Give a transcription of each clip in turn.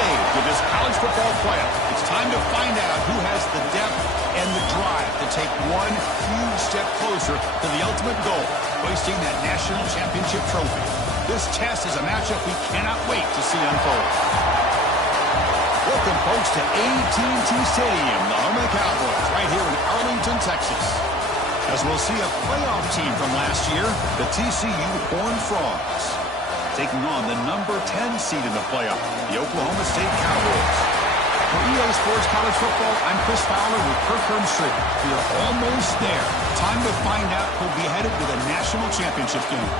stage of this college football playoff. It's time to find out who has the depth and the drive to take one huge step closer to the ultimate goal, hoisting that national championship trophy. This test is a matchup we cannot wait to see unfold. Welcome, folks, to AT&T Stadium, the home of the Cowboys, right here in Arlington, Texas. As we'll see a playoff team from last year, the TCU Horned Frogs, taking on the number 10 seed in the playoff, the Oklahoma State Cowboys. For EA Sports College Football, I'm Chris Fowler with Kirk Herbstreit. We are almost there. Time to find out who'll be headed to the national championship game.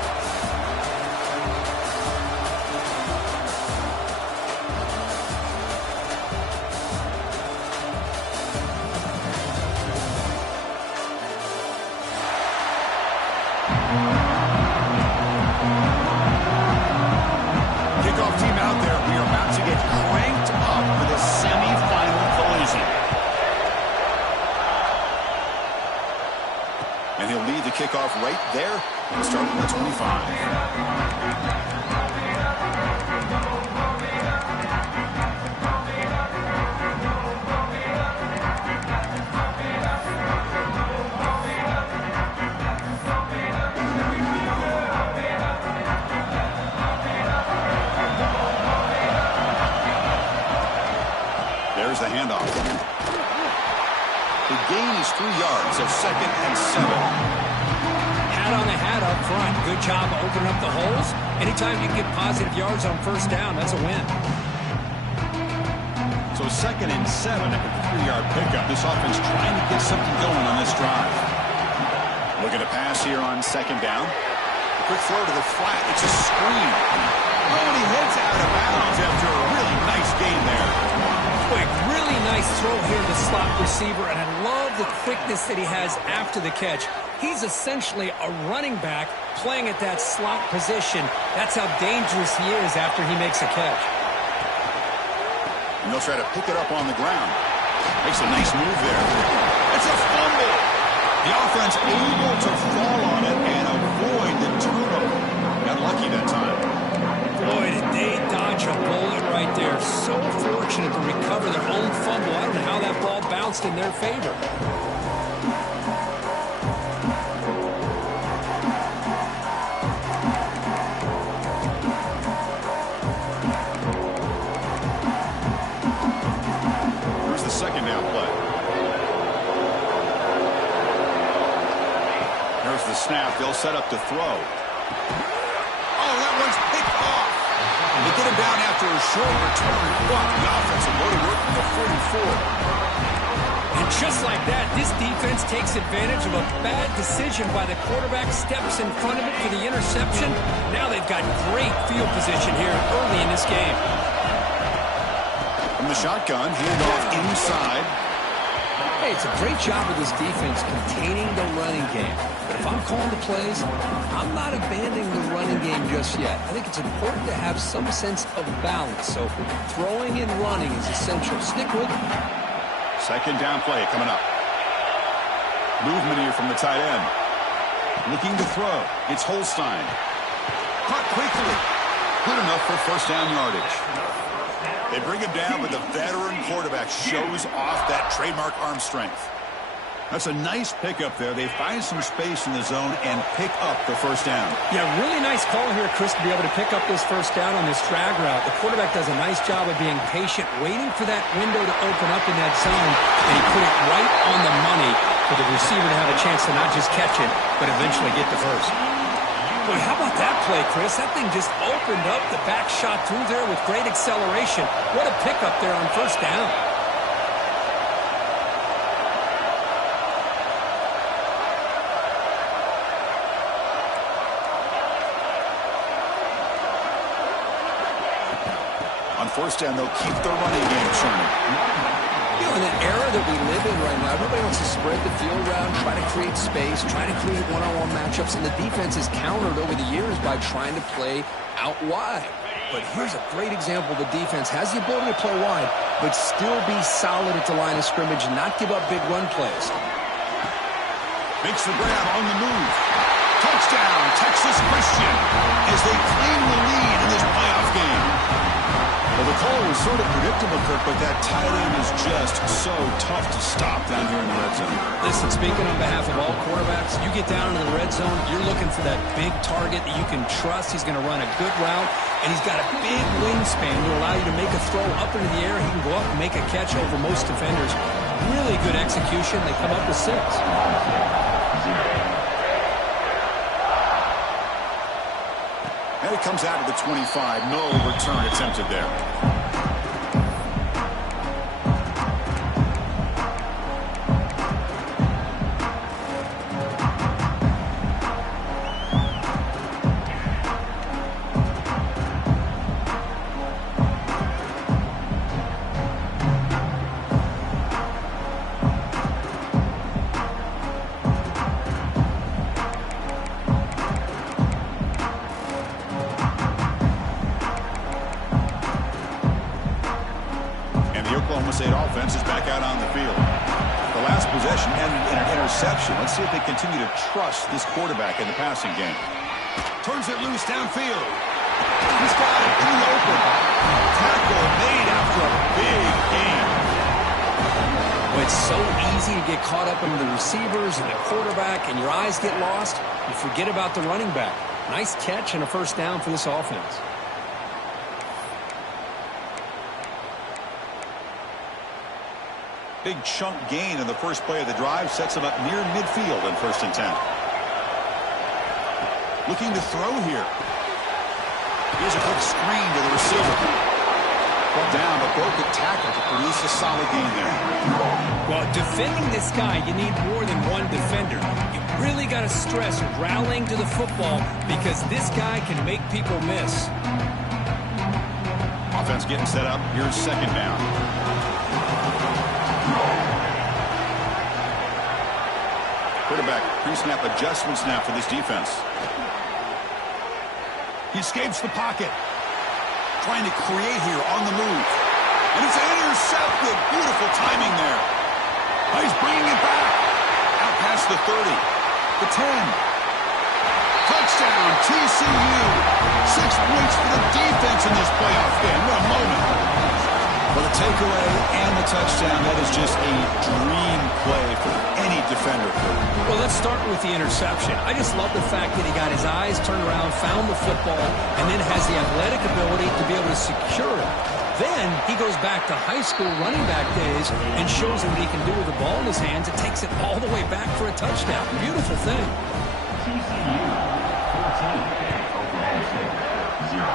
Kickoff right there and start at the 25. There's the handoff. The gain is 3 yards, so 2nd and 7. On the hat up front. Good job opening up the holes. Anytime you can get positive yards on first down, that's a win. So 2nd and 7 after the 3-yard pickup. This offense trying to get something going on this drive. Looking to pass here on 2nd down. A quick throw to the flat. It's a screen. Oh, and he heads out of bounds after a really nice gain there. Quick, really nice throw here to the slot receiver, and I love the quickness that he has after the catch. He's essentially a running back playing at that slot position. That's how dangerous he is after he makes a catch. And they'll try to pick it up on the ground. Makes a nice move there. It's a fumble. The offense able to fall on it and avoid the turnover. Got lucky that time. Boy, did they dodge a bullet right there. So fortunate to recover their own fumble. I don't know how that ball bounced in their favor. Second down play. There's the snap. They'll set up to throw. Oh, that one's picked off. They get him down after a short return. What the offensive motor work from the 44. And just like that, this defense takes advantage of a bad decision by the quarterback, steps in front of it for the interception. Now they've got great field position here early in this game. From the shotgun, handoff inside. Hey, it's a great job of this defense containing the running game. But if I'm calling the plays, I'm not abandoning the running game just yet. I think it's important to have some sense of balance. So throwing and running is essential. Stick with it. Second down play coming up. Movement here from the tight end. Looking to throw. It's Holstein. Caught quickly. Good enough for first down yardage. They bring him down, but the veteran quarterback shows off that trademark arm strength. That's a nice pickup there. They find some space in the zone and pick up the first down. Yeah, really nice call here, Chris, to be able to pick up this first down on this drag route. The quarterback does a nice job of being patient, waiting for that window to open up in that zone, and he put it right on the money for the receiver to have a chance to not just catch it, but eventually get the first. Boy, how about that play, Chris? That thing just opened up. The back shot through there with great acceleration. What a pickup there on first down. On first down, they'll keep the running game churning. You know, in the era that we live in right now, everybody wants to spread the field around, try to create space, try to create one-on-one matchups, and the defense is countered over the years by trying to play out wide. But here's a great example. The defense has the ability to play wide, but still be solid at the line of scrimmage and not give up big run plays. Makes the grab on the move. Touchdown, Texas Christian, as they claim the lead in this playoff game. Well, The call was sort of predictable, Kirk, but that tight end is just so tough to stop down here in the red zone. Listen, speaking on behalf of all quarterbacks, you get down into the red zone, you're looking for that big target that you can trust. He's going to run a good route, and he's got a big wingspan to allow you to make a throw up into the air. He can go up and make a catch over most defenders. Really good execution. They come up with 6. And it comes out of the 25. No return attempted there. Oklahoma State offense is back out on the field. The last possession ended in an interception. Let's see if they continue to trust this quarterback in the passing game. Turns it loose downfield. He's got it in the open. Tackle made after a big gain. Well, it's so easy to get caught up in the receivers and the quarterback, and your eyes get lost. You forget about the running back. Nice catch and a first down for this offense. Big chunk gain in the first play of the drive sets him up near midfield in 1st and 10. Looking to throw here. Here's a quick screen to the receiver. Brought down, but broke a tackle to produce a solid gain there. Well, defending this guy, you need more than one defender. You really got to stress rallying to the football because this guy can make people miss. Offense getting set up. Here's 2nd down. Quarterback pre-snap adjustments now for this defense. He escapes the pocket. Trying to create here on the move. And it's intercepted. Beautiful timing there. Oh, he's bringing it back. Out past the 30. The 10. Touchdown, TCU. 6 points for the defense in this playoff game. What a moment. For the takeaway and the touchdown, that is just a dream play for any defender. Well, let's start with the interception. I just love the fact that he got his eyes turned around, found the football, and then has the athletic ability to be able to secure it. Then he goes back to high school running back days and shows him what he can do with the ball in his hands. It takes it all the way back for a touchdown. Beautiful thing. TCU 14, Oklahoma State 0.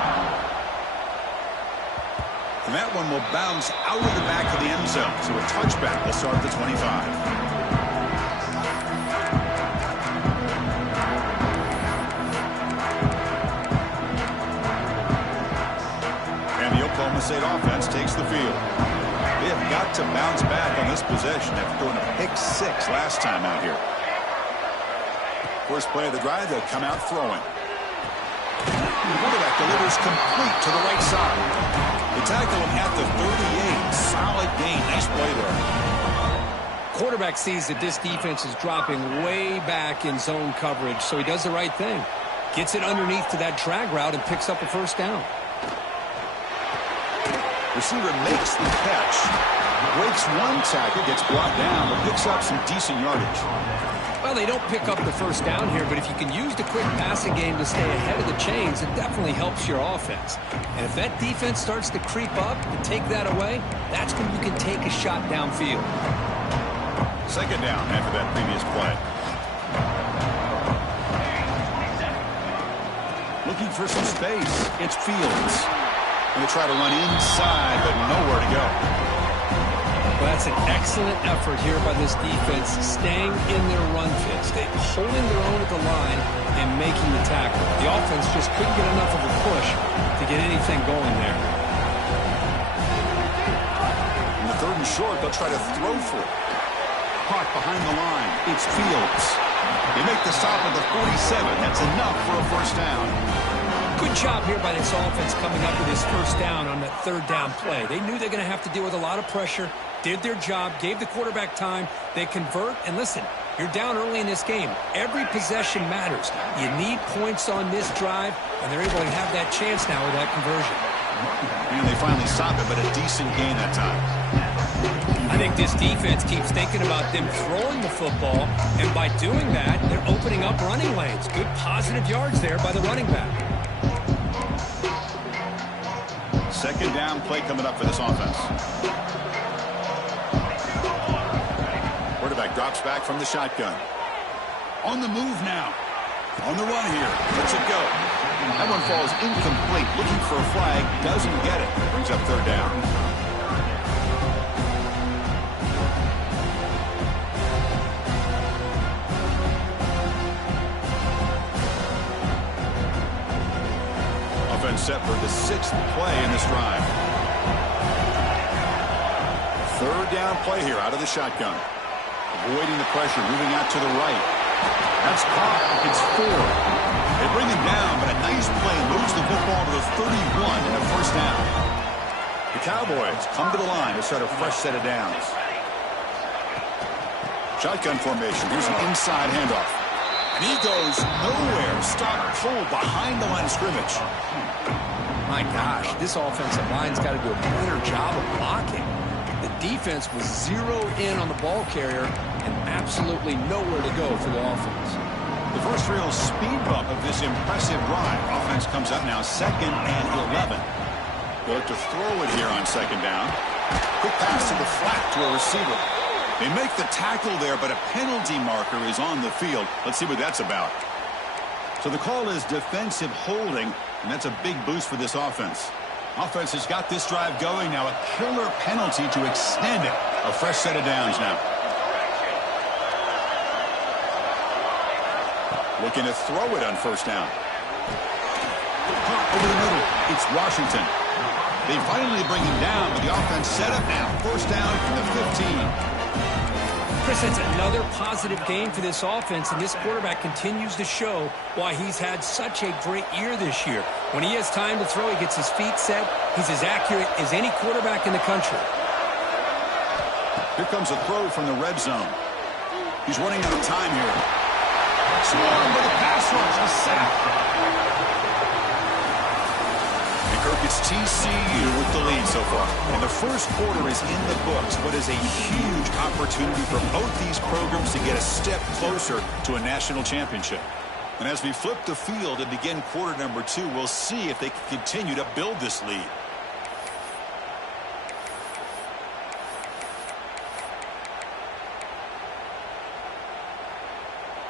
And that one will bounce out of the back of the end zone. So a touchback will start at the 25. And the Oklahoma State offense takes the field. They have got to bounce back on this possession after throwing a pick 6 last time out here. First play of the drive, they'll come out throwing. The quarterback delivers complete to the right side. They tackle him at the 38. Solid gain. Nice play there. Quarterback sees that this defense is dropping way back in zone coverage, so he does the right thing. Gets it underneath to that drag route and picks up a first down. Receiver makes the catch. Breaks one tackle, gets brought down, but picks up some decent yardage. Well, they don't pick up the first down here, but if you can use the quick passing game to stay ahead of the chains, it definitely helps your offense. And if that defense starts to creep up and take that away, that's when you can take a shot downfield. 2nd down after that previous play. Looking for some space. It's Fields. Going to try to run inside, but nowhere to go. Well, that's an excellent effort here by this defense, staying in their run fits. They're holding their own at the line and making the tackle. The offense just couldn't get enough of a push to get anything going there. In the 3rd and short, they'll try to throw for it. Caught behind the line. It's Fields. They make the stop at the 47. That's enough for a first down. Good job here by this offense coming up with his first down on that 3rd down play. They knew they're going to have to deal with a lot of pressure, did their job, gave the quarterback time. They convert, and listen, you're down early in this game. Every possession matters. You need points on this drive, and they're able to have that chance now with that conversion. And they finally stop it, but a decent gain that time. I think this defense keeps thinking about them throwing the football, and by doing that, they're opening up running lanes. Good positive yards there by the running back. Second down play coming up for this offense. Quarterback drops back from the shotgun. On the move now. On the run here. Lets it go. That one falls incomplete. Looking for a flag. Doesn't get it. Brings up third down. Offense set for the 6th play in this drive. Third down play here out of the shotgun. Avoiding the pressure. Moving out to the right. That's caught. It's 4. They bring him down, but a nice play moves the football to the 31 and a first down. The Cowboys come to the line to start a fresh set of downs. Shotgun formation. Here's an inside handoff. And he goes nowhere. Stop pull behind the line of scrimmage. My gosh, this offensive line's got to do a better job of blocking. The defense was zeroed in on the ball carrier and absolutely nowhere to go for the offense. The first real speed bump of this impressive drive. Offense comes up now 2nd and 11. They'll look to throw it here on 2nd down. Quick pass to the flat to a receiver. They make the tackle there, but a penalty marker is on the field. Let's see what that's about. So the call is defensive holding, and that's a big boost for this offense. Offense has got this drive going now. A killer penalty to extend it. A fresh set of downs now. Looking to throw it on first down. Caught over the middle. It's Washington. They finally bring him down, but the offense set up now. First down from the 15. Chris, it's another positive game for this offense, and this quarterback continues to show why he's had such a great year this year. When he has time to throw, he gets his feet set. He's as accurate as any quarterback in the country. Here comes a throw from the red zone. He's running out of time here. Swarmed by the pass rush. A sack. Kirk, it's TCU with the lead so far. And the first quarter is in the books, but is a huge opportunity for both these programs to get a step closer to a national championship. And as we flip the field and begin quarter number 2, we'll see if they can continue to build this lead.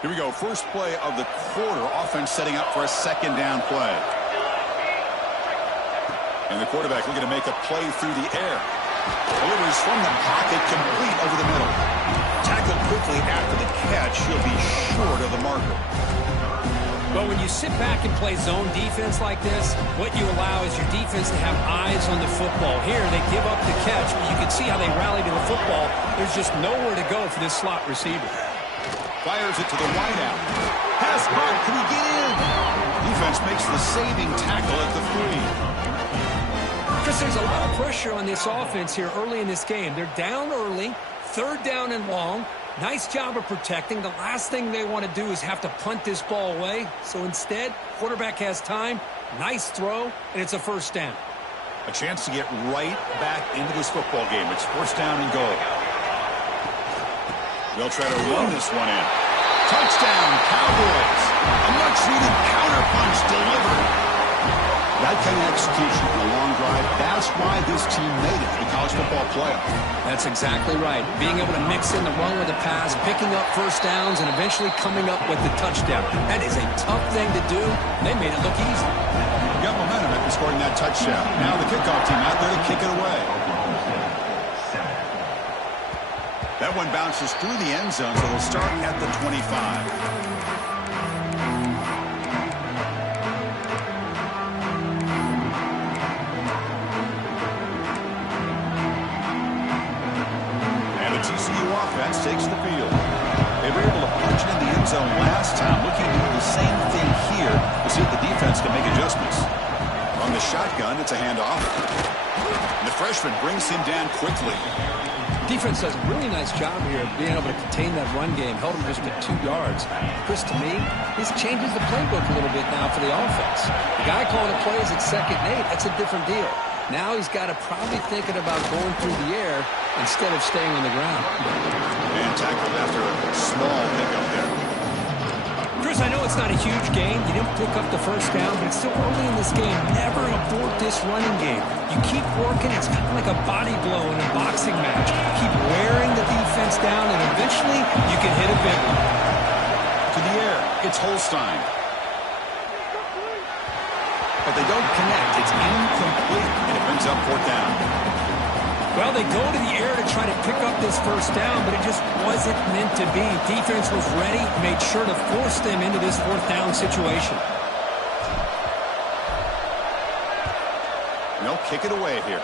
Here we go. First play of the quarter. Offense setting up for a 2nd down play. And the quarterback looking to make a play through the air. Delivers from the pocket, complete over the middle. Tackled quickly after the catch. He'll be short of the marker. But when you sit back and play zone defense like this, what you allow is your defense to have eyes on the football. Here, they give up the catch, but you can see how they rally to the football. There's just nowhere to go for this slot receiver. Fires it to the wideout. Pass caught. Can he get in? Defense makes the saving tackle at the 3. Chris, there's a lot of pressure on this offense here early in this game. They're down early, 3rd down and long. Nice job of protecting. The last thing they want to do is have to punt this ball away. So instead, quarterback has time, nice throw, and it's a first down. A chance to get right back into this football game. It's first down and goal. They'll try to run this one in. Touchdown, Cowboys. A much-needed counterpunch delivered. That kind of execution in a long drive, that's why this team made it to the college football playoff. That's exactly right. Being able to mix in the run with the pass, picking up first downs, and eventually coming up with the touchdown. That is a tough thing to do. They made it look easy. Got momentum after scoring that touchdown. Now the kickoff team out there to kick it away. That one bounces through the end zone, so they'll start at the 25. Offense takes the field. They were able to punch it in the end zone last time. Looking to do the same thing here to see if the defense can make adjustments. On the shotgun, it's a handoff. And the freshman brings him down quickly. Defense does a really nice job here of being able to contain that run game, held him just at 2 yards. Chris, to me, this changes the playbook a little bit now for the offense. The guy calling the plays at 2nd and 8, that's a different deal. Now he's got to probably thinking about going through the air instead of staying on the ground. And tackled after a small pickup there. Chris, I know it's not a huge gain. You didn't pick up the first down, but it's still early in this game. Never abort this running game. You keep working. It's kind of like a body blow in a boxing match. Keep wearing the defense down, and eventually you can hit a big one. To the air, it's Holstein. But they don't connect. It's incomplete, and it brings up 4th down. Well, they go to the air to try to pick up this first down, but it just wasn't meant to be. Defense was ready, made sure to force them into this 4th down situation. And they'll kick it away here.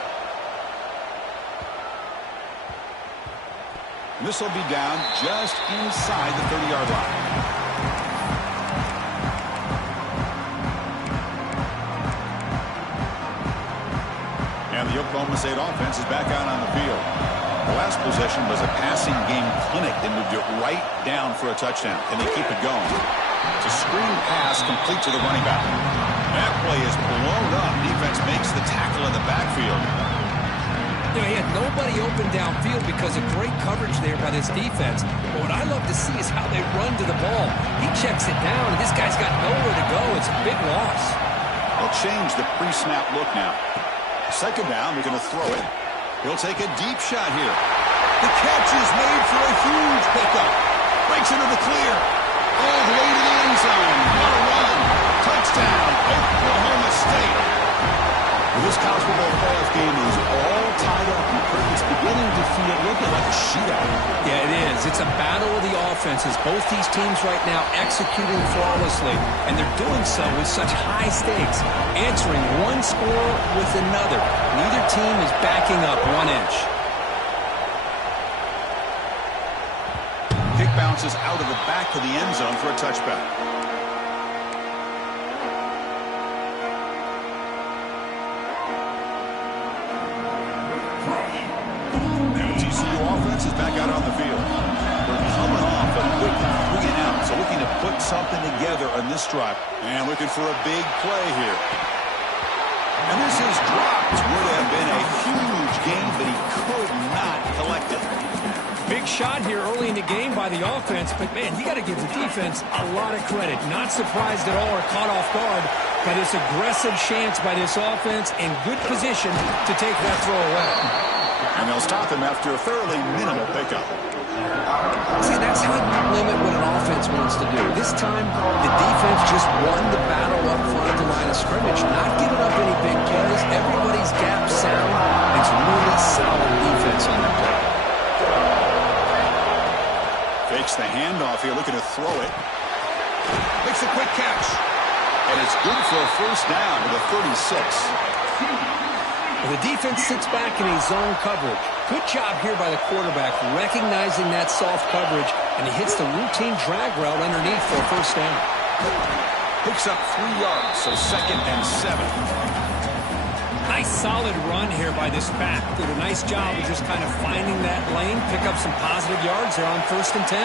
And this will be down just inside the 30-yard line. And the Oklahoma State offense is back out on the field. The last possession was a passing game clinic. They moved it right down for a touchdown. And they keep it going. It's a screen pass complete to the running back. That play is blown up. Defense makes the tackle in the backfield. You know, he had nobody open downfield because of great coverage there by this defense. But what I love to see is how they run to the ball. He checks it down, and this guy's got nowhere to go. It's a big loss. They'll change the pre-snap look now. 2nd down, they're going to throw it. He'll take a deep shot here. The catch is made for a huge pickup. Breaks into the clear. All the way to the end zone. What a run. Touchdown, Oklahoma State. Well, this college football playoff game is all tied up. It's beginning to feel a little bit like a shootout. Yeah, it is. It's a battle of the offenses. Both these teams right now executing flawlessly, and they're doing so with such high stakes, answering one score with another. Neither team is backing up 1 inch. Kick bounces out of the back of the end zone for a touchback. Offense is back out on the field. We're coming off a quick 3 and out, so looking to put something together on this drive. And looking for a big play here. And this is dropped. Would have been a huge gain, but he could not collect it. Big shot here early in the game by the offense, but man, you got to give the defense a lot of credit. Not surprised at all or caught off guard by this aggressive chance by this offense in good position to take that throw away. And they'll stop him after a fairly minimal pickup. See, that's how you limit what an offense wants to do. This time, the defense just won the battle up front at the line of scrimmage. Not giving up any big plays. Everybody's gap sound. It's really solid defense on that play. Fakes the handoff here, looking to throw it. Makes a quick catch. And it's good for a first down to the 36. Well, the defense sits back in a zone coverage. Good job here by the quarterback, recognizing that soft coverage, and he hits the routine drag route underneath for a first down. Picks up 3 yards, so 2nd and 7. Nice solid run here by this back. Did a nice job of just kind of finding that lane, pick up some positive yards there on 1st and 10.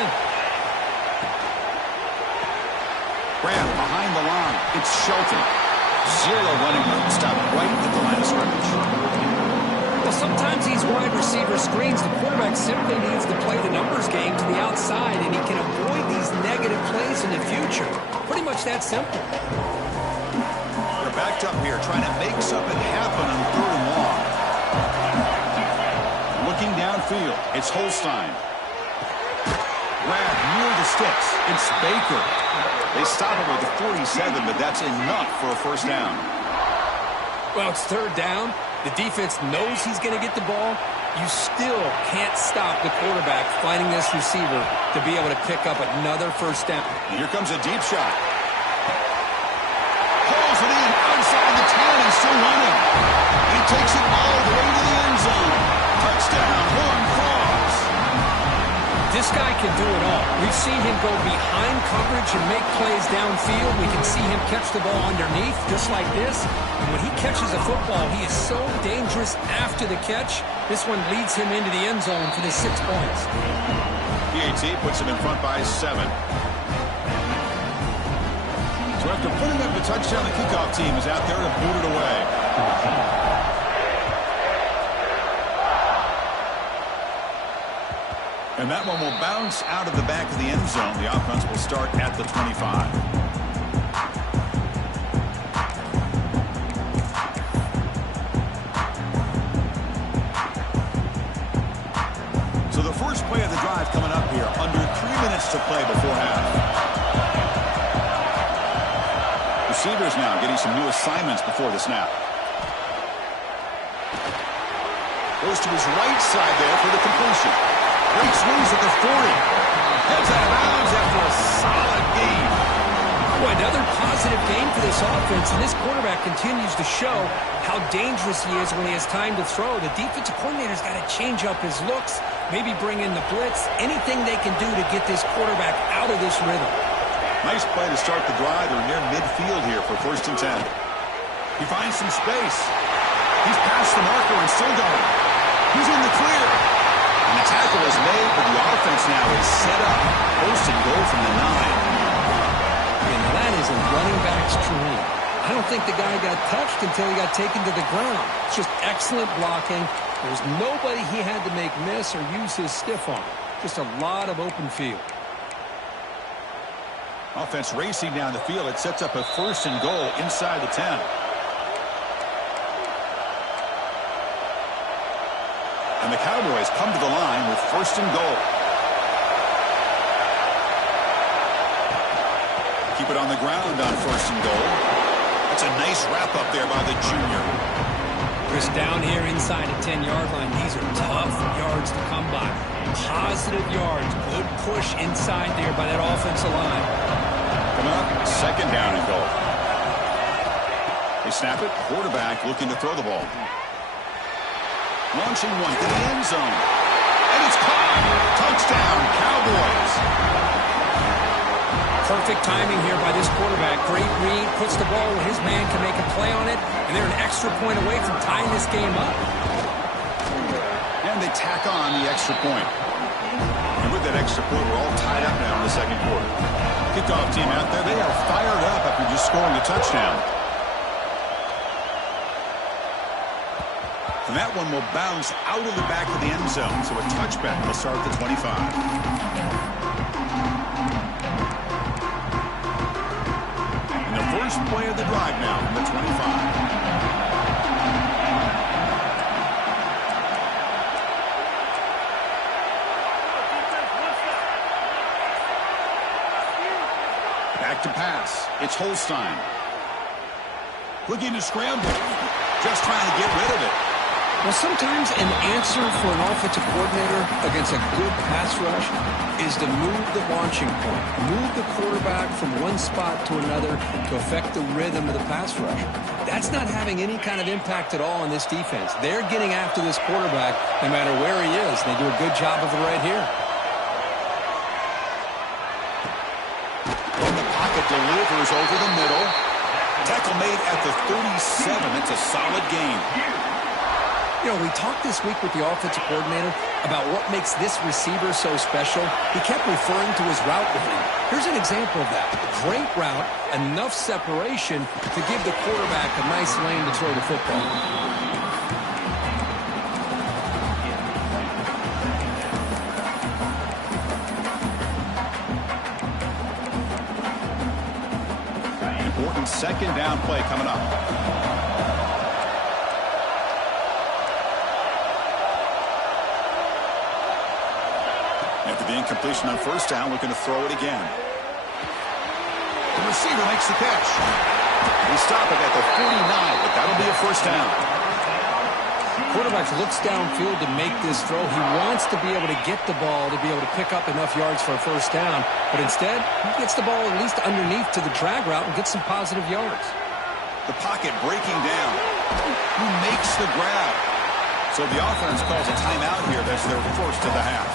Grab behind the line. It's Shelton. 0 running room. Stop right at the line of scrimmage. Well, sometimes these wide receiver screens, the quarterback simply needs to play the numbers game to the outside, and he can avoid these negative plays in the future. Pretty much that simple. They're backed up here, trying to make something happen on 3rd and long. Looking downfield, it's Holstein. Grab near the sticks. It's Baker. They stop him with the 47, but that's enough for a first down. Well, it's 3rd down. The defense knows he's going to get the ball. You still can't stop the quarterback finding this receiver to be able to pick up another first down. And here comes a deep shot. Pulls it in outside the 10 and still running. He takes it all the way to the end zone. Touchdown, Horned Frogs. This guy can do it all. We've seen him go behind coverage and make plays downfield. We can see him catch the ball underneath, just like this. And when he catches a football, he is so dangerous after the catch. This one leads him into the end zone for the 6 points. PAT puts him in front by 7. So after putting up the touchdown, the kickoff team is out there to boot it away. And that one will bounce out of the back of the end zone. The offense will start at the 25. So the first play of the drive coming up here. Under 3 minutes to play before half. Receivers now getting some new assignments before the snap. Goes to his right side there for the completion. Breaks loose at the 40. Heads out of bounds after a solid gain. Oh, another positive gain for this offense, and this quarterback continues to show how dangerous he is when he has time to throw. The defensive coordinator's got to change up his looks, maybe bring in the blitz, anything they can do to get this quarterback out of this rhythm. Nice play to start the drive. They're near midfield here for 1st and 10. He finds some space. He's past the marker and still going. He's in the clear. And the tackle is made, but the offense now is set up. First and goal from the 9. And that is a running back's dream. I don't think the guy got touched until he got taken to the ground. It's just excellent blocking. There's nobody he had to make miss or use his stiff arm. Just a lot of open field. Offense racing down the field. It sets up a 1st and goal inside the 10. And the Cowboys come to the line with 1st and goal. Keep it on the ground on 1st and goal. That's a nice wrap up there by the junior. Chris, down here inside the 10-yard line, these are tough yards to come by. Positive yards. Good push inside there by that offensive line. Coming up, 2nd down and goal. They snap it. Quarterback looking to throw the ball. Launching one to the end zone. And it's caught. Touchdown, Cowboys. Perfect timing here by this quarterback. Great read. Puts the ball where his man can make a play on it. And they're an extra point away from tying this game up. And they tack on the extra point. And with that extra point, we're all tied up now in the 2nd quarter. Kickoff team out there. They are fired up after just scoring a touchdown. And that one will bounce out of the back of the end zone. So a touchback will start at the 25. And the first play of the drive now from the 25. Back to pass. It's Holstein. Looking to scramble. Just trying to get rid of it. Well, sometimes an answer for an offensive coordinator against a good pass rush is to move the launching point, move the quarterback from one spot to another to affect the rhythm of the pass rush. That's not having any kind of impact at all on this defense. They're getting after this quarterback no matter where he is. They do a good job of it right here. From the pocket, delivers over the middle. Tackle made at the 37. It's a solid gain. You know, we talked this week with the offensive coordinator about what makes this receiver so special. He kept referring to his route running. Here's an example of that. Great route, enough separation to give the quarterback a nice lane to throw the football. Important 2nd down play coming up. After the incompletion on 1st down, looking to throw it again. The receiver makes the catch. They stop it at the 49, but that'll be a 1st down. Quarterback looks downfield to make this throw. He wants to be able to get the ball to be able to pick up enough yards for a 1st down. But instead, he gets the ball at least underneath to the drag route and gets some positive yards. The pocket breaking down. Who makes the grab? So the offense calls a timeout here. That's their 1st of the half.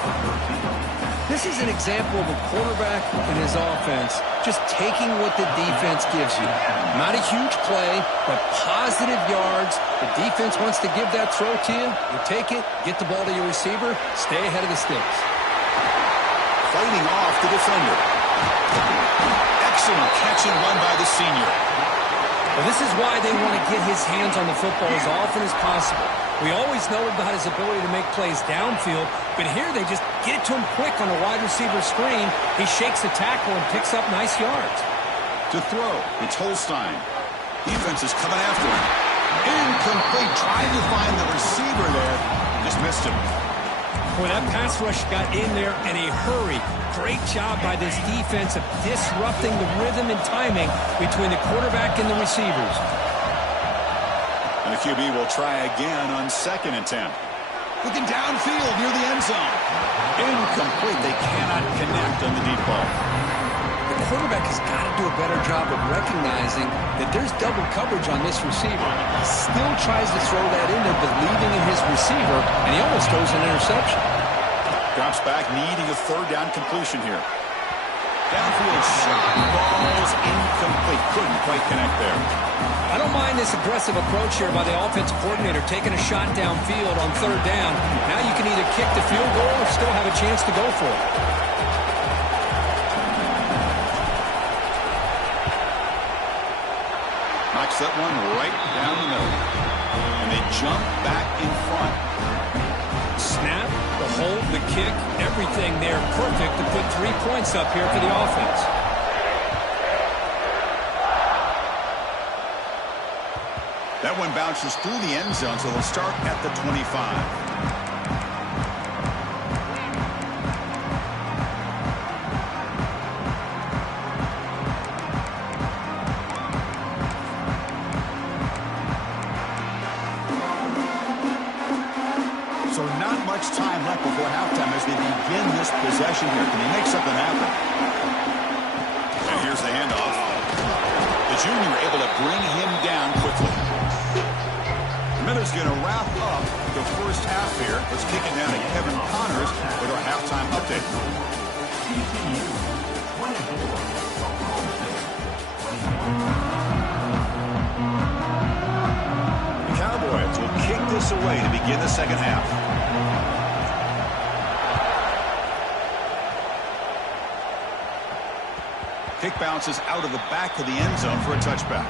This is an example of a quarterback and his offense just taking what the defense gives you. Not a huge play, but positive yards. The defense wants to give that throw to you. You take it, get the ball to your receiver, stay ahead of the sticks. Fighting off the defender. Excellent catch and run by the senior. Well, this is why they want to get his hands on the football as often as possible. We always know about his ability to make plays downfield, but here they just get it to him quick on a wide receiver screen. He shakes the tackle and picks up nice yards. To throw, it's Holstein. Defense is coming after him. Incomplete, trying to find the receiver there. Just missed him. Boy, that pass rush got in there in a hurry. Great job by this defense of disrupting the rhythm and timing between the quarterback and the receivers. And the QB will try again on second attempt. Looking downfield near the end zone. Incomplete. They cannot connect on the deep ball. The quarterback has got to do a better job of recognizing that there's double coverage on this receiver. He still tries to throw that in there, believing in his receiver, and he almost throws an interception. Drops back, needing a third down completion here. Downfield shot. Ball's incomplete. Couldn't quite connect there. I don't mind this aggressive approach here by the offensive coordinator, taking a shot downfield on third down. Now you can either kick the field goal or still have a chance to go for it. Knocks that one right down the middle. And they jump back in front. Snap, the hold, the kick, everything there perfect to put 3 points up here for the offense. That one bounces through the end zone, so they'll start at the 25. So not much time left before halftime as they begin this possession here. Can he make something happen? And here's the handoff. The junior able to bring him down quickly. Miller's going to wrap up the first half here. Let's kick it down to Kevin Connors with our halftime update. The Cowboys will kick this away to begin the second half. Kick bounces out of the back of the end zone for a touchback.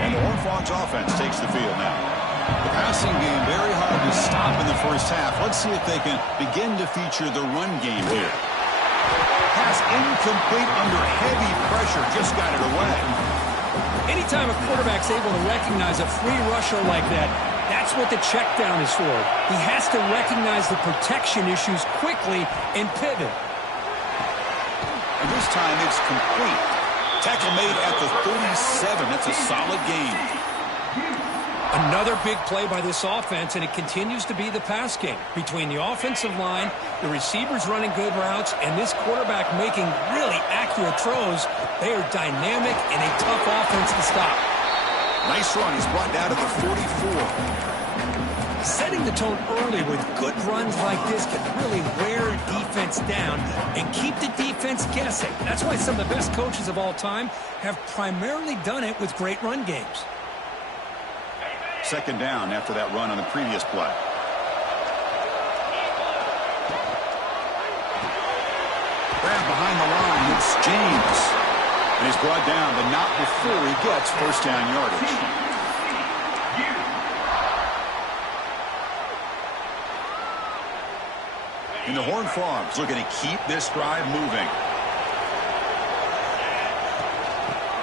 And the Horned Frogs offense takes the field now. The passing game very hard to stop in the first half. Let's see if they can begin to feature the run game here. Pass incomplete under heavy pressure. Just got it away. Anytime a quarterback's able to recognize a free rusher like that, that's what the check down is for. He has to recognize the protection issues quickly and pivot. And this time it's complete. Tackle made at the 37. That's a solid gain. Another big play by this offense, and it continues to be the pass game. Between the offensive line, the receivers running good routes, and this quarterback making really accurate throws, they are dynamic and a tough offense to stop. Nice run. He's brought down to the 44. Setting the tone early with good runs like this can really wear a defense down and keep the defense guessing. That's why some of the best coaches of all time have primarily done it with great run games. Second down after that run on the previous play. Grab behind the line. It's James. And he's brought down, but not before he gets first down yardage. And the Horned Frogs looking to keep this drive moving.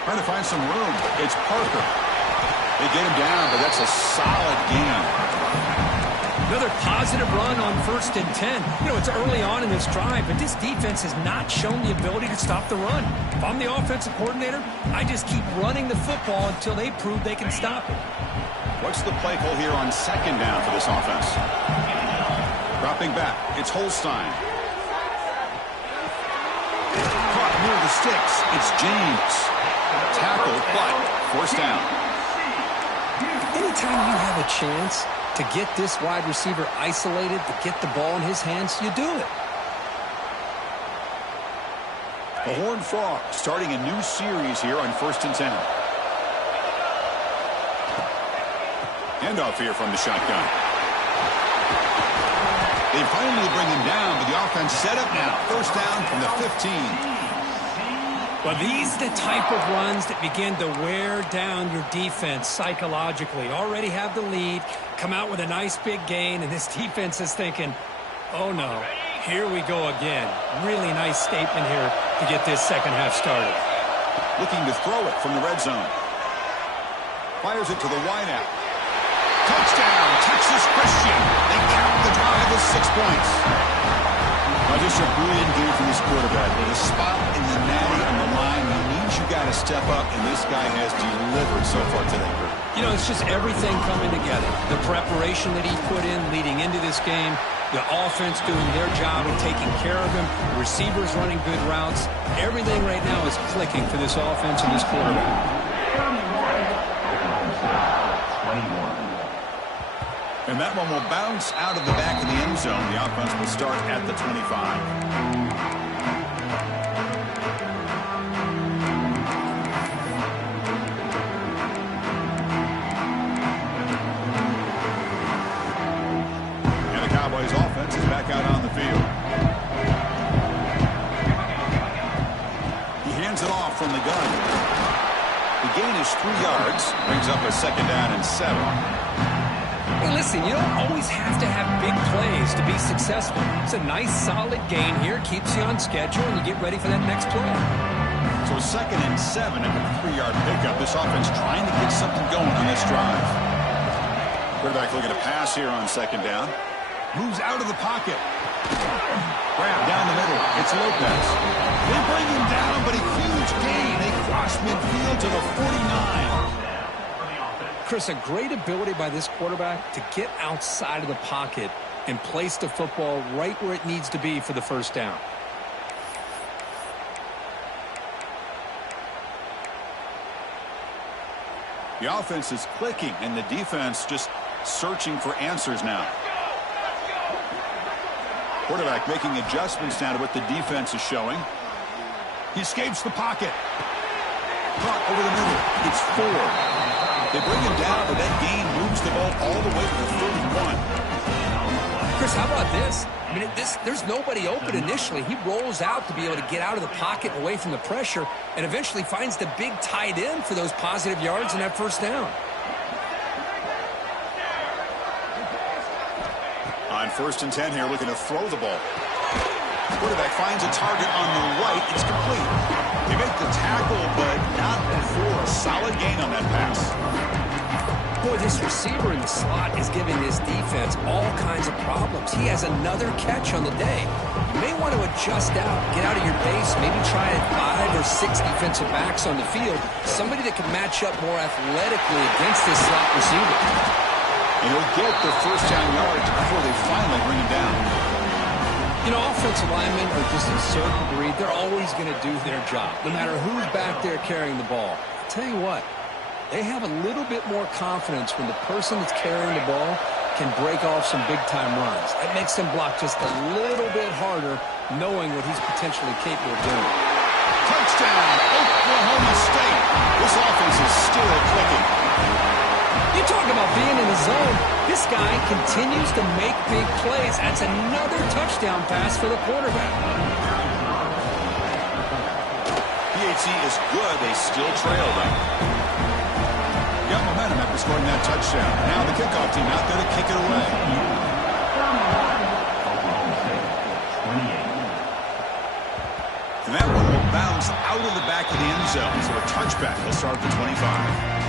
Trying to find some room. It's Parker. They get him down, but that's a solid gain. Another positive run on 1st and 10. You know, it's early on in this drive, but this defense has not shown the ability to stop the run. If I'm the offensive coordinator, I just keep running the football until they prove they can stop it. What's the play call here on second down for this offense? Dropping back, it's Holstein. Caught near the sticks, it's James. Tackled, but forced down. Anytime you have a chance to get this wide receiver isolated, to get the ball in his hands, you do it. The Horned Frogs starting a new series here on 1st and 10. Handoff here from the shotgun. They finally bring him down, but the offense set up now. 1st down from the 15. Well, these are the type of runs that begin to wear down your defense psychologically. Already have the lead, come out with a nice big gain, and this defense is thinking, oh no, here we go again. Really nice statement here to get this second half started. Looking to throw it from the red zone. Fires it to the wideout. Touchdown, Texas Christian. They cap the drive with 6 points. Just a brilliant game from this quarterback. With a spot in the natty on the line, he means you got to step up, and this guy has delivered so far today. You know, it's just everything coming together. The preparation that he put in leading into this game, the offense doing their job and taking care of him, the receivers running good routes. Everything right now is clicking for this offense and this quarterback. 21. And that one will bounce out of the back of the end zone. The offense will start at the 25. And the Cowboys offense is back out on the field. He hands it off from the gun. The gain is 3 yards. Brings up a 2nd down and 7. Hey, listen, you don't always have to have big plays to be successful. It's a nice, solid gain here. Keeps you on schedule, and you get ready for that next play. So 2nd and 7 at the 3-yard pickup. This offense trying to get something going on this drive. Quarterback looking to pass here on 2nd down. Moves out of the pocket. Grab down the middle. It's Lopez. They bring him down, but a huge gain. They cross midfield to the 49. Chris, a great ability by this quarterback to get outside of the pocket and place the football right where it needs to be for the 1st down. The offense is clicking, and the defense just searching for answers now. Quarterback making adjustments now to what the defense is showing. He escapes the pocket. Caught over the middle. It's 4. They bring him down, but that gain moves the ball all the way to the 31. Chris, how about this? I mean, there's nobody open initially. He rolls out to be able to get out of the pocket and away from the pressure, and eventually finds the big tight end for those positive yards in that 1st down. On 1st and 10 here, looking to throw the ball. Quarterback finds a target on the right. It's complete. They make the tackle, but not before a solid gain on that pass. Boy, this receiver in the slot is giving this defense all kinds of problems. He has another catch on the day. You may want to adjust out, get out of your base, maybe try 5 or 6 defensive backs on the field, somebody that can match up more athletically against this slot receiver. And he'll get the 1st down yards before they finally bring him down. You know, offensive linemen are just a certain breed. They're always going to do their job, no matter who's back there carrying the ball. I'll tell you what, they have a little bit more confidence when the person that's carrying the ball can break off some big-time runs. That makes them block just a little bit harder, knowing what he's potentially capable of doing. Touchdown, Oklahoma State. This offense is still clicking. You talk about being in the zone. This guy continues to make big plays. That's another touchdown pass for the quarterback. PAT is good. They still trail them. Got momentum after scoring that touchdown. Now the kickoff team out there to kick it away. And that one will bounce out of the back of the end zone. So a touchback will start at the 25.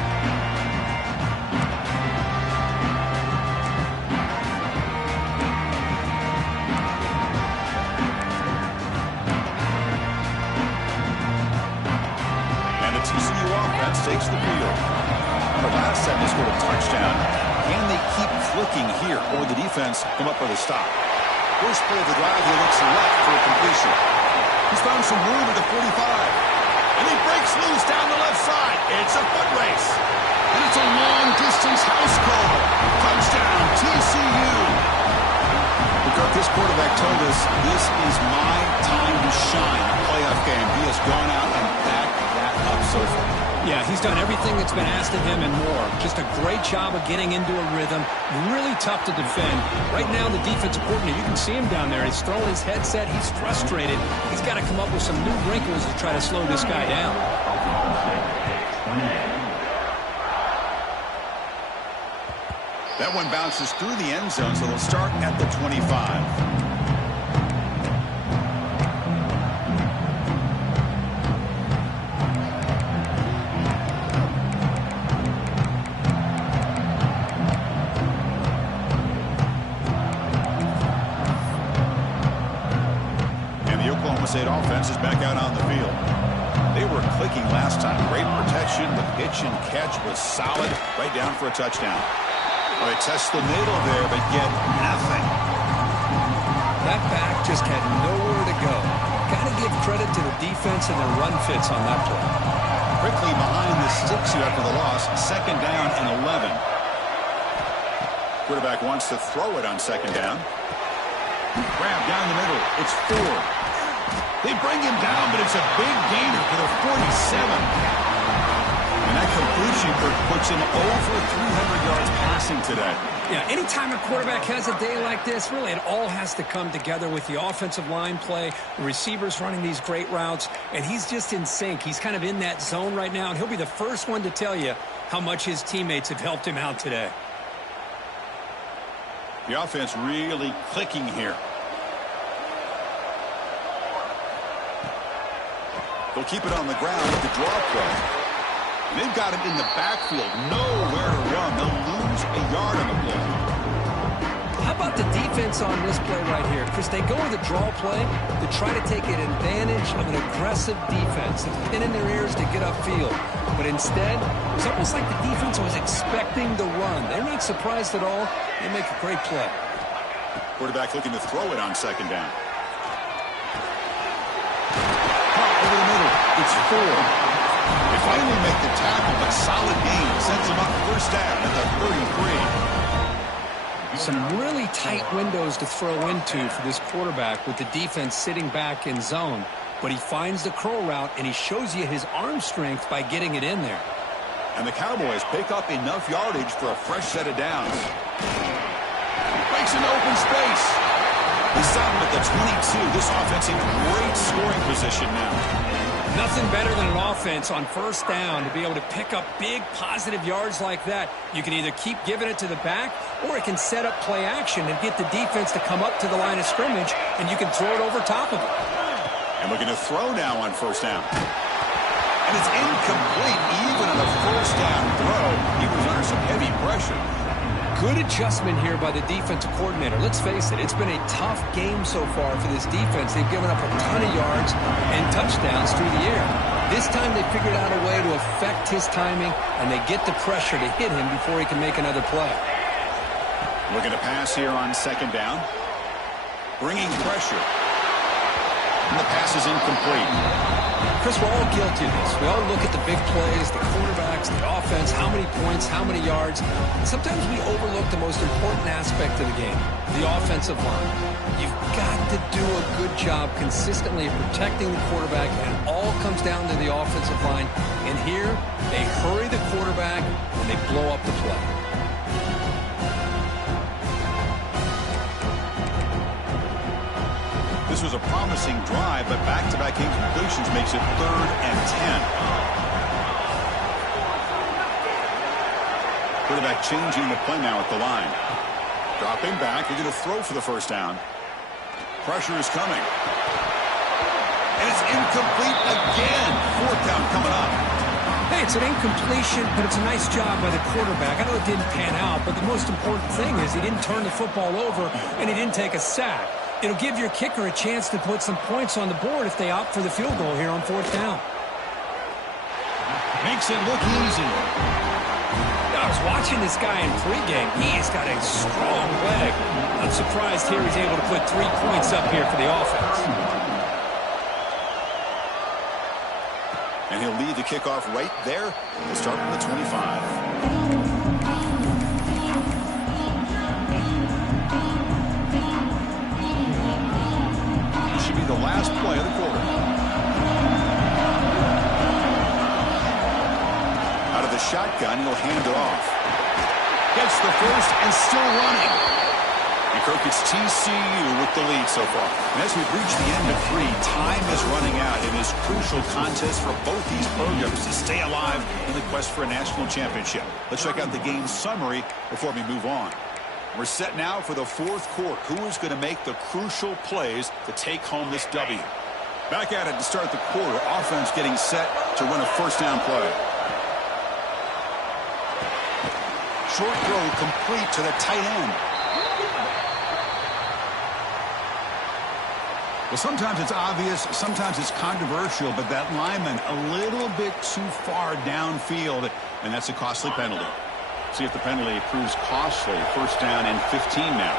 Takes the field. The last time they scored a touchdown. Can they keep flicking here, or the defense come up with a stop? First play of the drive, he looks left for a completion. He's found some room at the 45. And he breaks loose down the left It's a foot race. And it's a long-distance house call. Touchdown, TCU. Kirk, this quarterback told us this is my time to shine in a playoff game. He has gone out and backed that up so far. Yeah, he's done everything that's been asked of him and more. Just a great job of getting into a rhythm. Really tough to defend. Right now, the defensive coordinator, you can see him down there. He's throwing his headset. He's frustrated. He's got to come up with some new wrinkles to try to slow this guy down. That one bounces through the end zone, so they'll start at the 25. State offense is back out on the field. They were clicking last time. Great protection. The pitch and catch was solid. Right down for a touchdown. Well, they test the middle there, but get nothing. That back just had nowhere to go. Got to give credit to the defense and their run fits on that play. Quickly behind the sticks here after the loss. Second down and 11. Quarterback wants to throw it on second down. Grab down the middle. It's Ford. They bring him down, but it's a big gainer for the 47. And that completion puts him over 300 yards passing today. Yeah, anytime a quarterback has a day like this, really it all has to come together with the offensive line play, the receivers running these great routes, and he's just in sync. He's kind of in that zone right now, and he'll be the first one to tell you how much his teammates have helped him out today. The offense really clicking here. They'll keep it on the ground with the draw play. They've got him in the backfield. Nowhere to run. They'll lose a yard on the play. How about the defense on this play right here? Chris, they go with a draw play to try to take an advantage of an aggressive defense. They're pinning their ears to get upfield. But instead, it's almost like the defense was expecting the run. They're not surprised at all. They make a great play. Quarterback looking to throw it on second down. Over the middle, it's Ford. They finally make the tackle, but solid gain sends them up first down at the 33. Some really tight windows to throw into for this quarterback with the defense sitting back in zone. But he finds the curl route, and he shows you his arm strength by getting it in there. And the Cowboys pick up enough yardage for a fresh set of downs. Breaks into open space. They stop him at the 22. This offense in great scoring position now. Nothing better than an offense on first down to be able to pick up big positive yards like that. You can either keep giving it to the back, or it can set up play action and get the defense to come up to the line of scrimmage, and you can throw it over top of it. And looking to throw now on first down. And it's incomplete even on a first down throw. He was under some heavy pressure. Good adjustment here by the defensive coordinator. Let's face it, it's been a tough game so far for this defense. They've given up a ton of yards and touchdowns through the air. This time they figured out a way to affect his timing, and they get the pressure to hit him before he can make another play. Looking to pass here on second down. Bringing pressure. And the pass is incomplete. Chris, we're all guilty of this. We all look at the big plays, the quarterbacks, the offense, how many points, how many yards. And sometimes we overlook the most important aspect of the game, the offensive line. You've got to do a good job consistently protecting the quarterback, and it all comes down to the offensive line. And here, they hurry the quarterback, and they blow up the play. This was a promising drive, but back-to-back incompletions makes it 3rd and 10. Quarterback changing the play now at the line. Dropping back, they're going to throw for the first down. Pressure is coming. And it's incomplete again. 4th down coming up. Hey, it's an incompletion, but it's a nice job by the quarterback. I know it didn't pan out, but the most important thing is he didn't turn the football over, and he didn't take a sack. It'll give your kicker a chance to put some points on the board if they opt for the field goal here on 4th down. Makes it look easy. I was watching this guy in pregame. He's got a strong leg. I'm surprised here he's able to put 3 points up here for the offense. And he'll lead the kickoff right there. We'll start from the 25. This should be the last play of the quarter. Out of the shotgun, he'll hand it off. Gets the first and still running. And Kirk, it's TCU with the lead so far. And as we've reached the end of 3, time is running out in this crucial contest for both these programs to stay alive in the quest for a national championship. Let's check out the game summary before we move on. We're set now for the 4th quarter. Who is going to make the crucial plays to take home this W? Back at it to start the quarter. Offense getting set to run a first down play. Short throw complete to the tight end. Well, sometimes it's obvious, sometimes it's controversial, but that lineman a little bit too far downfield, and that's a costly penalty. See if the penalty proves costly. First down and 15 now.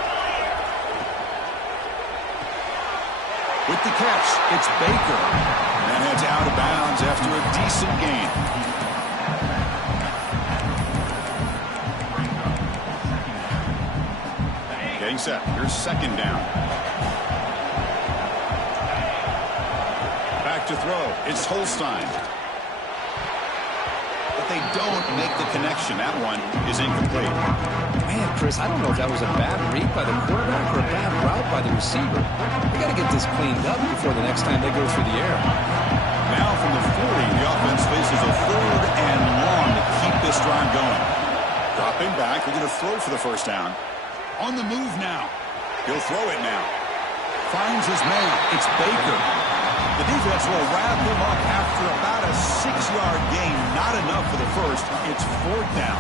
With the catch, it's Baker. And heads out of bounds after a decent gain. Getting set. Here's second down. Back to throw. It's Holstein. But they don't make the connection. That one is incomplete. Man, Chris, I don't know if that was a bad read by the quarterback or a bad route by the receiver. They got to get this cleaned up before the next time they go through the air. Now from the 40, the offense faces a 3rd and long to keep this drive going. Dropping back, they're going to throw for the first down. On the move now. He'll throw it now. Finds his man. It's Baker. The defense will wrap him up after about a 6-yard gain. Not enough for the first. It's 4th down.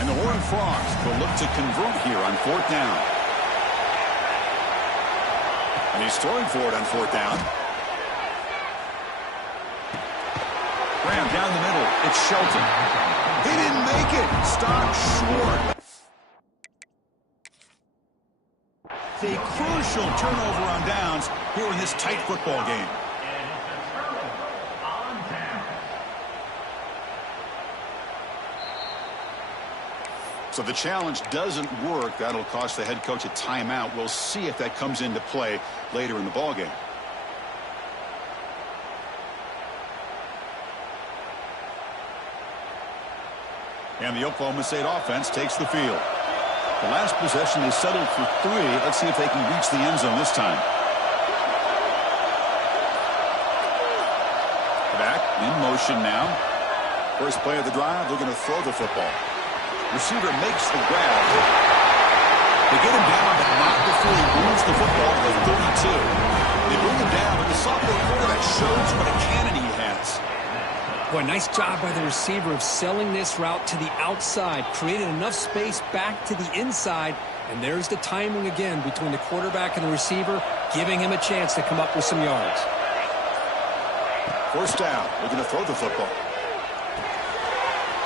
And the Horned Frogs will look to convert here on 4th down. And he's throwing for it on 4th down. Graham down the middle. It's Shelton. He didn't make it. Stopped short. It's a crucial turnover on downs here in this tight football game. So the challenge doesn't work. That'll cost the head coach a timeout. We'll see if that comes into play later in the ballgame. And the Oklahoma State offense takes the field. The last possession, they settled for 3. Let's see if they can reach the end zone this time. Back in motion now. First play of the drive, they're going to throw the football. Receiver makes the grab. They get him down, but not before he moves the football to the 32. They bring him down, but the sophomore quarterback shows what a cannon he has. Boy, nice job by the receiver of selling this route to the outside. Created enough space back to the inside. And there's the timing again between the quarterback and the receiver, giving him a chance to come up with some yards. First down. They're going to throw the football.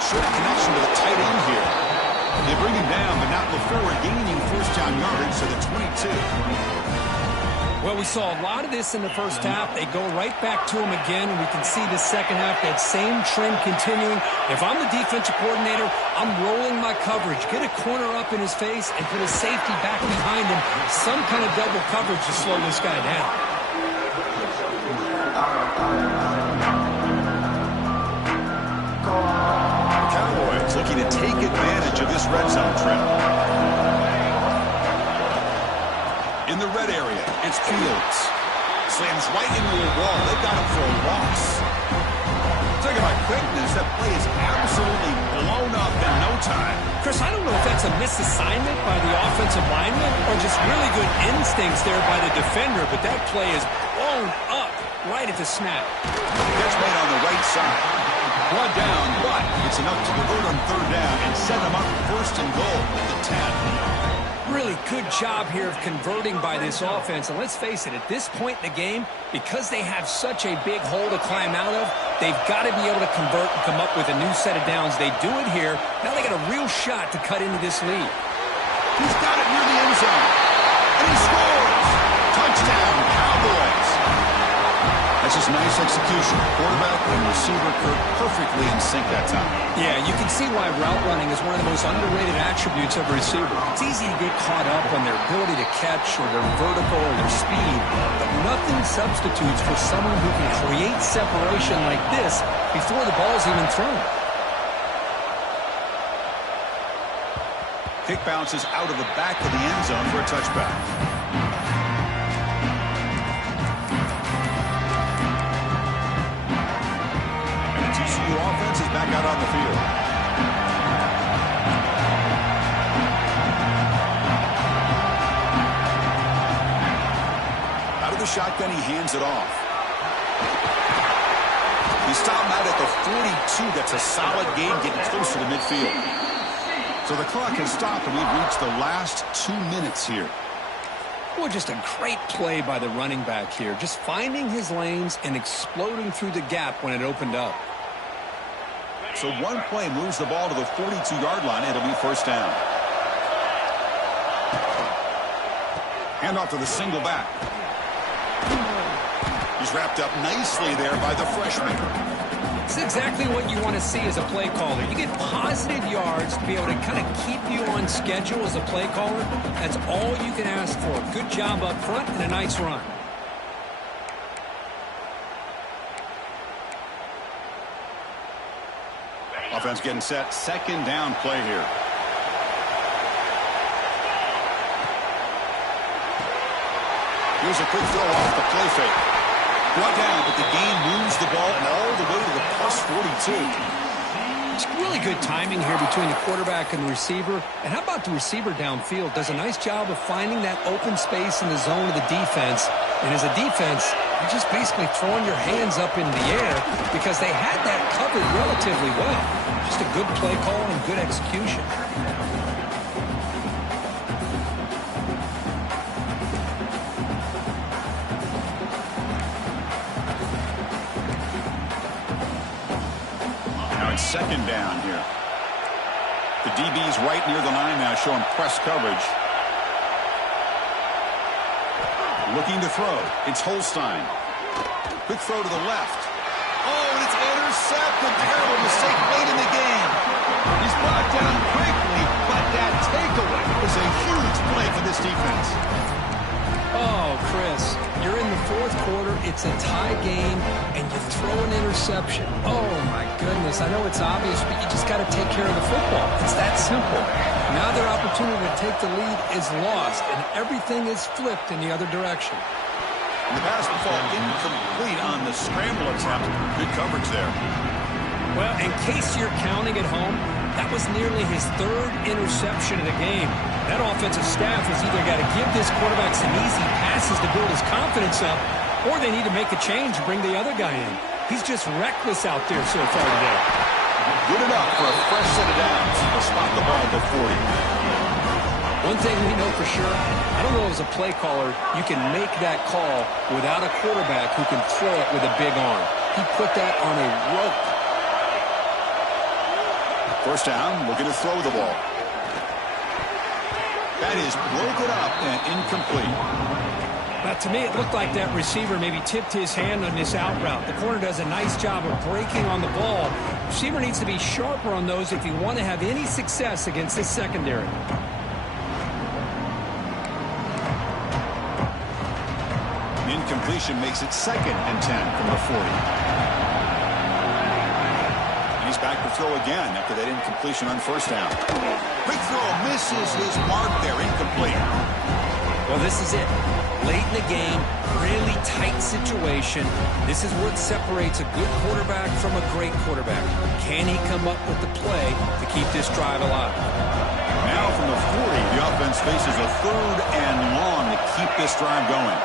Short connection to the tight end here. They bring him down, but not before gaining first down yardage to the 22. Well, we saw a lot of this in the first half. They go right back to him again, and we can see the second half, that same trend continuing. If I'm the defensive coordinator, I'm rolling my coverage. Get a corner up in his face and put a safety back behind him. Some kind of double coverage to slow this guy down. The Cowboys looking to take advantage of this red zone trap. In the red area, it's Fields. Slams right into the wall. They got him for a loss. Talking about quickness, that play is absolutely blown up in no time. Chris, I don't know if that's a misassignment by the offensive lineman or just really good instincts there by the defender, but that play is blown up right at the snap. Catch made on the right side. One down, but it's enough to convert on 3rd down and set them up first and goal at the 10. Really good job here of converting by this offense. And let's face it, at this point in the game, because they have such a big hole to climb out of, they've got to be able to convert and come up with a new set of downs. They do it here. Now they got a real shot to cut into this lead. He's got it near the end zone. And he scores. Touchdown, Cowboys. That's just nice execution. Quarterback and receiver perfectly in sync that time. Yeah, you can see why route running is one of the most underrated attributes of a receiver. It's easy to get caught up on their ability to catch or their vertical or their speed, but nothing substitutes for someone who can create separation like this before the ball's even thrown. Kick bounces out of the back of the end zone for a touchback. TCU offense is back out on the field. Out of the shotgun, he hands it off. He stopped out at the 42. That's a solid gain, getting closer to midfield. So the clock has stopped, and we've reached the last 2 minutes here. Well, just a great play by the running back here. Just finding his lanes and exploding through the gap when it opened up. So one play moves the ball to the 42-yard line. It'll be first down. Hand off to the single back. He's wrapped up nicely there by the freshman. It's exactly what you want to see as a play caller. You get positive yards to be able to kind of keep you on schedule as a play caller. That's all you can ask for. Good job up front and a nice run. Offense getting set. Second down play here. Here's a quick throw off the play fake. Brought down, but the gain moves the ball and all the way to the plus 42. It's really good timing here between the quarterback and the receiver. And how about the receiver downfield? Does a nice job of finding that open space in the zone of the defense. And as a defense, you're just basically throwing your hands up in the air because they had that covered relatively well. Just a good play call and good execution. Second down here. The DB's right near the line now, showing press coverage. Looking to throw. It's Holstein. Quick throw to the left. Oh, and it's intercepted. Terrible mistake late in the game. He's brought down quickly, but that takeaway was a huge play for this defense. Oh, Chris, you're in the fourth quarter. It's a tie game, and you throw an interception. Oh, my goodness. I know it's obvious, but you just got to take care of the football. It's that simple. Now their opportunity to take the lead is lost, and everything is flipped in the other direction. The pass will fall incomplete on the scramble attempt. Good coverage there. Well, in case you're counting at home, that was nearly his third interception of the game. That offensive staff has either got to give this quarterback some easy passes to build his confidence up, or they need to make a change and bring the other guy in. He's just reckless out there so far today. Good enough for a fresh set of downs to spot the ball at the 40. One thing we know for sure, I don't know as a play caller, you can make that call without a quarterback who can throw it with a big arm. He put that on a rope. First down, looking to throw the ball. That is broken up and incomplete. Now, to me, it looked like that receiver maybe tipped his hand on this out route. The corner does a nice job of breaking on the ball. Receiver needs to be sharper on those if you want to have any success against this secondary. Incompletion makes it 2nd and 10 from the 40. He's back to throw again after that incompletion on first down. Quick throw, misses his mark there, incomplete. Well, this is it. Late in the game, really tight situation. This is what separates a good quarterback from a great quarterback. Can he come up with the play to keep this drive alive? Now from the 40, the offense faces a 3rd and long to keep this drive going.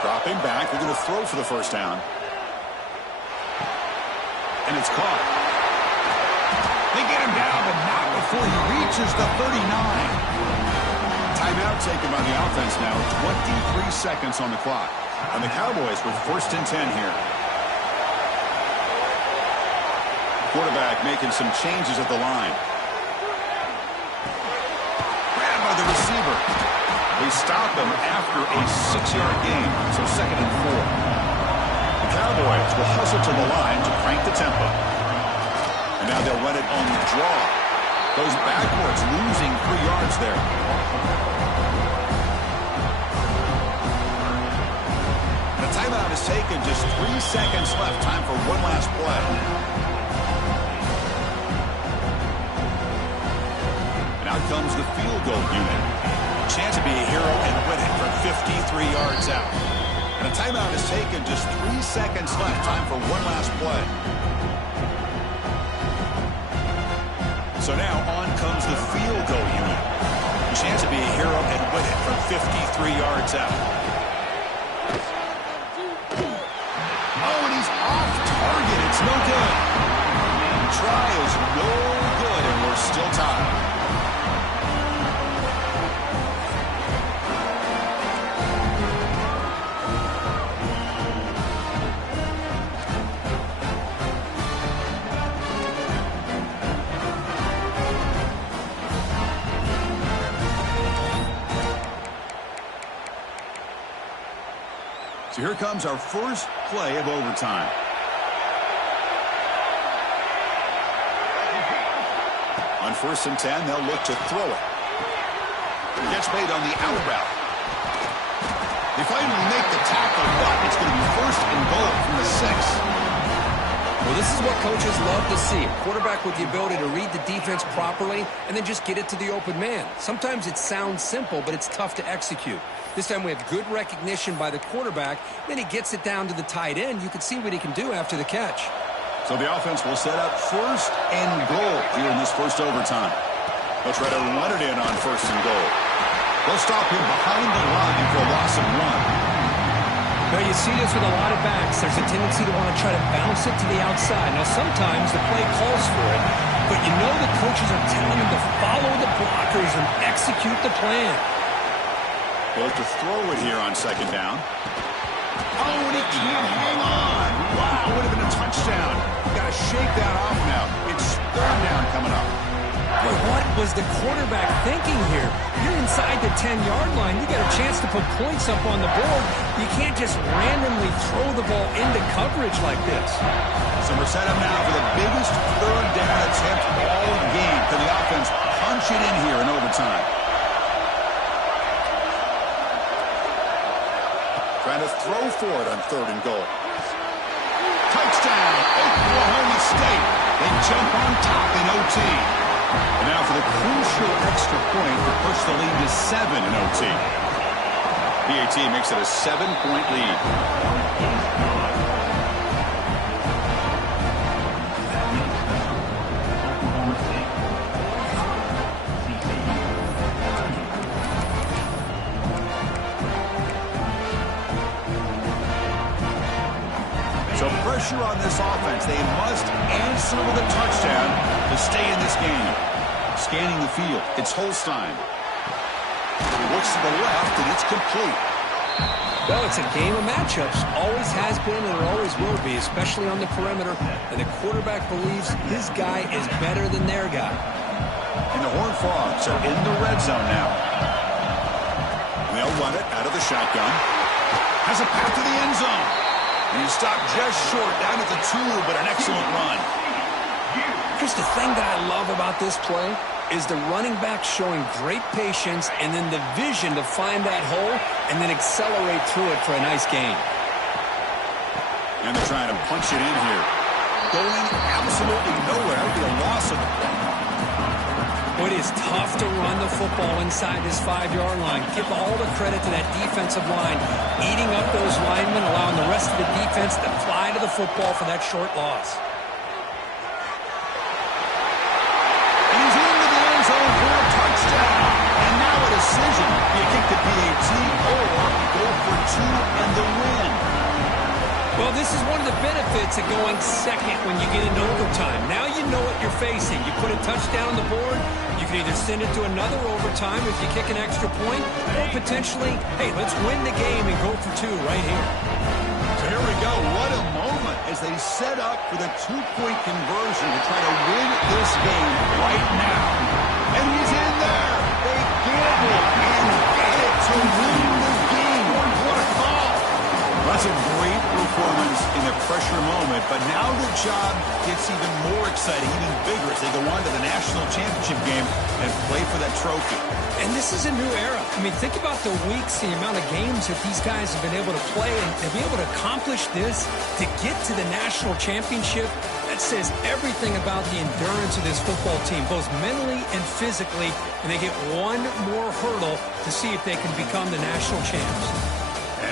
Dropping back, we're going to throw for the first down. And it's caught. They get him down, but not before he reaches the 39. Timeout taken by the offense now. 23 seconds on the clock. And the Cowboys with 1st and 10 here. Quarterback making some changes at the line. Grabbed by the effort. They stop him after a 6-yard gain, so 2nd and 4. The Cowboys will hustle to the line to crank the tempo. And now they'll run it on the draw. Goes backwards, losing 3 yards there. And a timeout is taken. Just 3 seconds left. Time for one last play. And out comes the field goal unit. Chance to be a hero and win it from 53 yards out. And a timeout is taken. Just 3 seconds left. Time for one last play. So now on comes the field goal unit. Chance to be a hero and win it from 53 yards out. Oh, and he's off target. It's no good. Try is no good, and we're still tied. So here comes our first play of overtime. On 1st and 10, they'll look to throw it. Gets made on the out route. They finally make the tackle, but it's going to be 1st and goal from the 6. Well, this is what coaches love to see. A quarterback with the ability to read the defense properly and then just get it to the open man. Sometimes it sounds simple, but it's tough to execute. This time we have good recognition by the quarterback. Then he gets it down to the tight end. You can see what he can do after the catch. So the offense will set up 1st and goal here in this first overtime. They'll try to run it in on 1st and goal. They'll stop him behind the line for a loss of 1. Now you see this with a lot of backs. There's a tendency to want to try to bounce it to the outside. Now sometimes the play calls for it, but you know the coaches are telling him to follow the blockers and execute the plan. They'll have to throw it here on 2nd down. Oh, and he can't hang on. Wow, would have been a touchdown. Got to shake that off now. It's 3rd down coming up. But what was the quarterback thinking here? You're inside the 10-yard line. You got a chance to put points up on the board. You can't just randomly throw the ball into coverage like this. So we're set up now for the biggest 3rd down attempt all game. Can the offense punch it in here in overtime? Trying to throw for it on 3rd and goal. Touchdown, Oklahoma State. They jump on top in OT. And now for the crucial extra point to push the lead to 7 in OT. PAT makes it a 7-point lead. So pressure on this offense. They must answer with a touchdown to stay in this game. Scanning the field. It's Holstein. Looks to the left, and it's complete. Well, it's a game of matchups. Always has been and it always will be, especially on the perimeter. And the quarterback believes his guy is better than their guy. And the Horned Frogs are in the red zone now. And they'll run it out of the shotgun. Has a path to the end zone. And he stopped just short, down at the 2, but an excellent run. Here's the thing that I love about this play is the running back showing great patience and then the vision to find that hole and then accelerate through it for a nice gain. And they're trying to punch it in here. Going absolutely nowhere. That would be a loss of the play. It is tough to run the football inside this 5-yard line. Give all the credit to that defensive line, eating up those linemen, allowing the rest of the defense to fly to the football for that short loss. And he's into the end zone for a touchdown. And now a decision. Do you kick the PAT or go for 2 and the win? Well, this is one of the benefits of going second when you get into overtime. Now you know what you're facing. You put a touchdown on the board, you can either send it to another overtime if you kick an extra point, or potentially, hey, let's win the game and go for 2 right here. So here we go. What a moment as they set up for the 2-point conversion to try to win this game right now. And he's in there. They gamble, and high-pressure moment, but now the job gets even more exciting, even bigger as they go on to the national championship game and play for that trophy. And this is a new era. I mean, think about the weeks, the amount of games that these guys have been able to play, and to be able to accomplish this, to get to the national championship, that says everything about the endurance of this football team, both mentally and physically, and they get one more hurdle to see if they can become the national champs.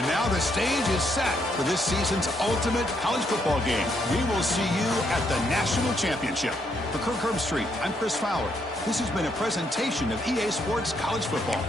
And now the stage is set for this season's ultimate college football game. We will see you at the national championship. For Kirk Herbstreit, I'm Chris Fowler. This has been a presentation of EA Sports College Football.